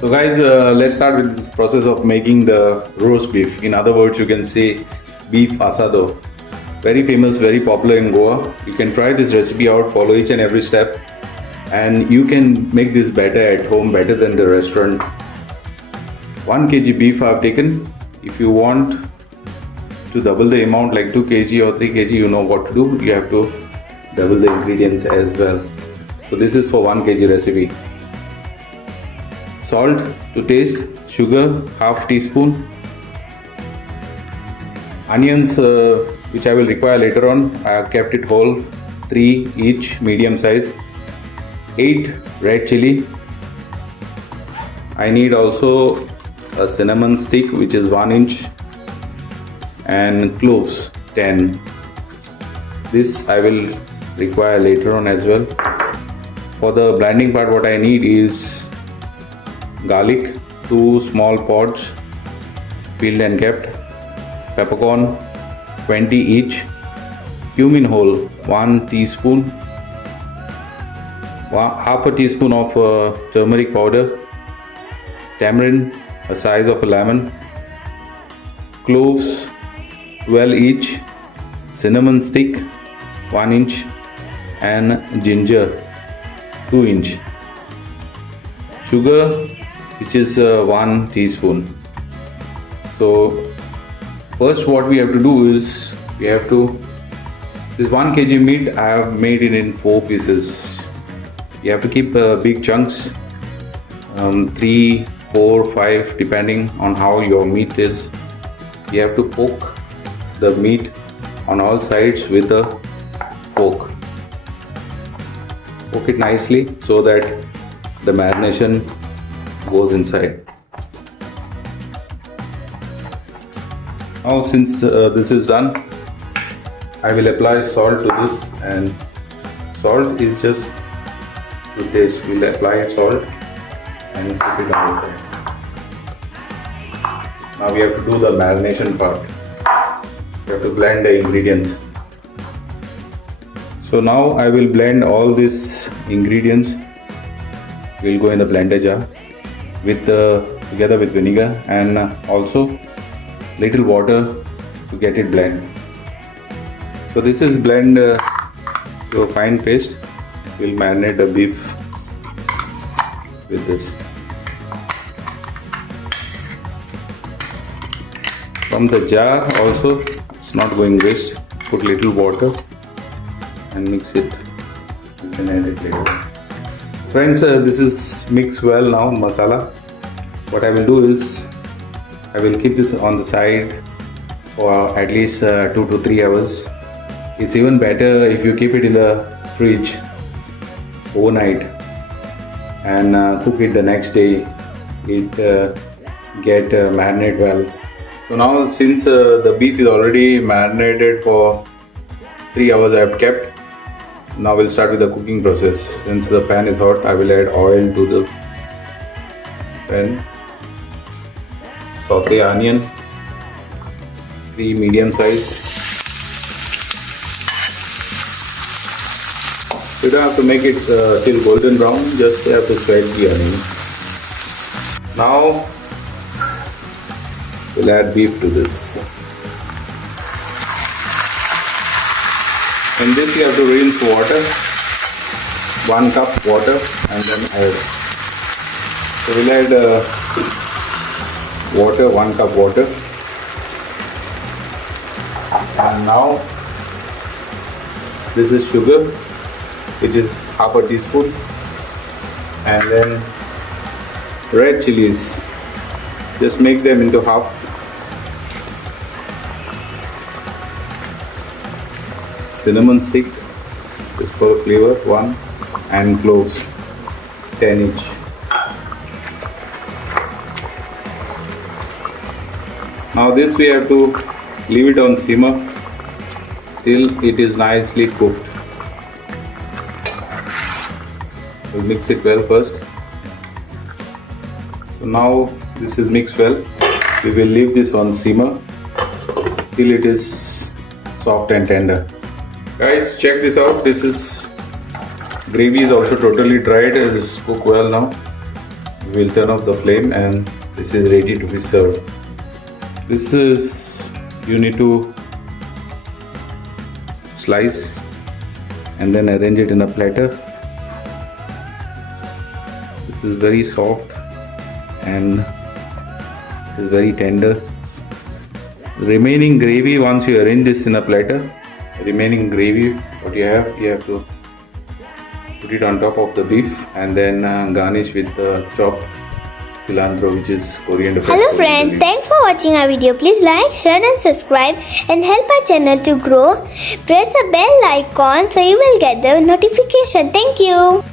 So guys, let's start with this process of making the roast beef. In other words, you can say beef asado. Very famous, very popular in Goa. You can try this recipe out, follow each and every step, and you can make this better at home, better than the restaurant. 1 kg beef I've taken. If you want to double the amount like 2 kg or 3 kg, you know what to do. You have to double the ingredients as well. So this is for 1 kg recipe. Salt to taste, sugar half teaspoon, onions which I will require later on. I have kept it whole, 3 each, medium size, 8 red chili. I need also a cinnamon stick which is 1 inch and cloves 10. This I will require later on as well. For the blending part, what I need is garlic 2 small pods peeled and kept, peppercorn 20 each, cumin whole 1 teaspoon, half a teaspoon of turmeric powder, tamarind a size of a lemon, cloves 12 each, cinnamon stick 1 inch and ginger 2 inch, sugar which is 1 teaspoon. So first what we have to do is this 1 kg meat I have made it in 4 pieces. You have to keep big chunks, 3, 4, 5 depending on how your meat is. You have to poke the meat on all sides with a fork. Poke it nicely so that the marination goes inside. Now since this is done, I will apply salt to this, and salt is just to taste. We'll apply salt and put it on the side. Now we have to do the marination part. We have to blend the ingredients. So now I will blend all these ingredients. Will go in the blender jar with together with vinegar and also little water to get it blend. So this is blend to a fine paste. We'll marinate the beef with this. From the jar also, it's not going waste. Put little water and mix it. You can add it later. Friends, this is mixed well now, masala. What I will do is, I will keep this on the side for at least 2 to 3 hours. It's even better if you keep it in the fridge overnight and cook it the next day. It get marinate well. So now since the beef is already marinated for 3 hours, I have kept. Now we'll start with the cooking process. Since the pan is hot, I will add oil to the pan. Saute onion, 3 medium size. You don't have to make it till golden brown, just have to spread the onion. Now we'll add beef to this. In this you have to rinse water, 1 cup water, and then add. So we'll add water, 1 cup water. And now this is sugar, which is half a teaspoon. And then red chilies, just make them into half. Cinnamon stick, just for flavor, 1, and cloves, 10 each. Now this we have to leave it on simmer till it is nicely cooked. We'll mix it well first. So now this is mixed well. We will leave this on simmer till it is soft and tender. Guys, check this out. This is gravy is also totally dried. It is cooked well now. We'll turn off the flame and this is ready to be served. This is, you need to slice and then arrange it in a platter. This is very soft and is very tender. Remaining gravy, once you arrange this in a platter, remaining gravy what you have to put it on top of the beef and then garnish with the chopped cilantro, which is coriander. Hello friends, thanks for watching our video. Please like, share and subscribe and help our channel to grow. Press the bell icon so you will get the notification. Thank you.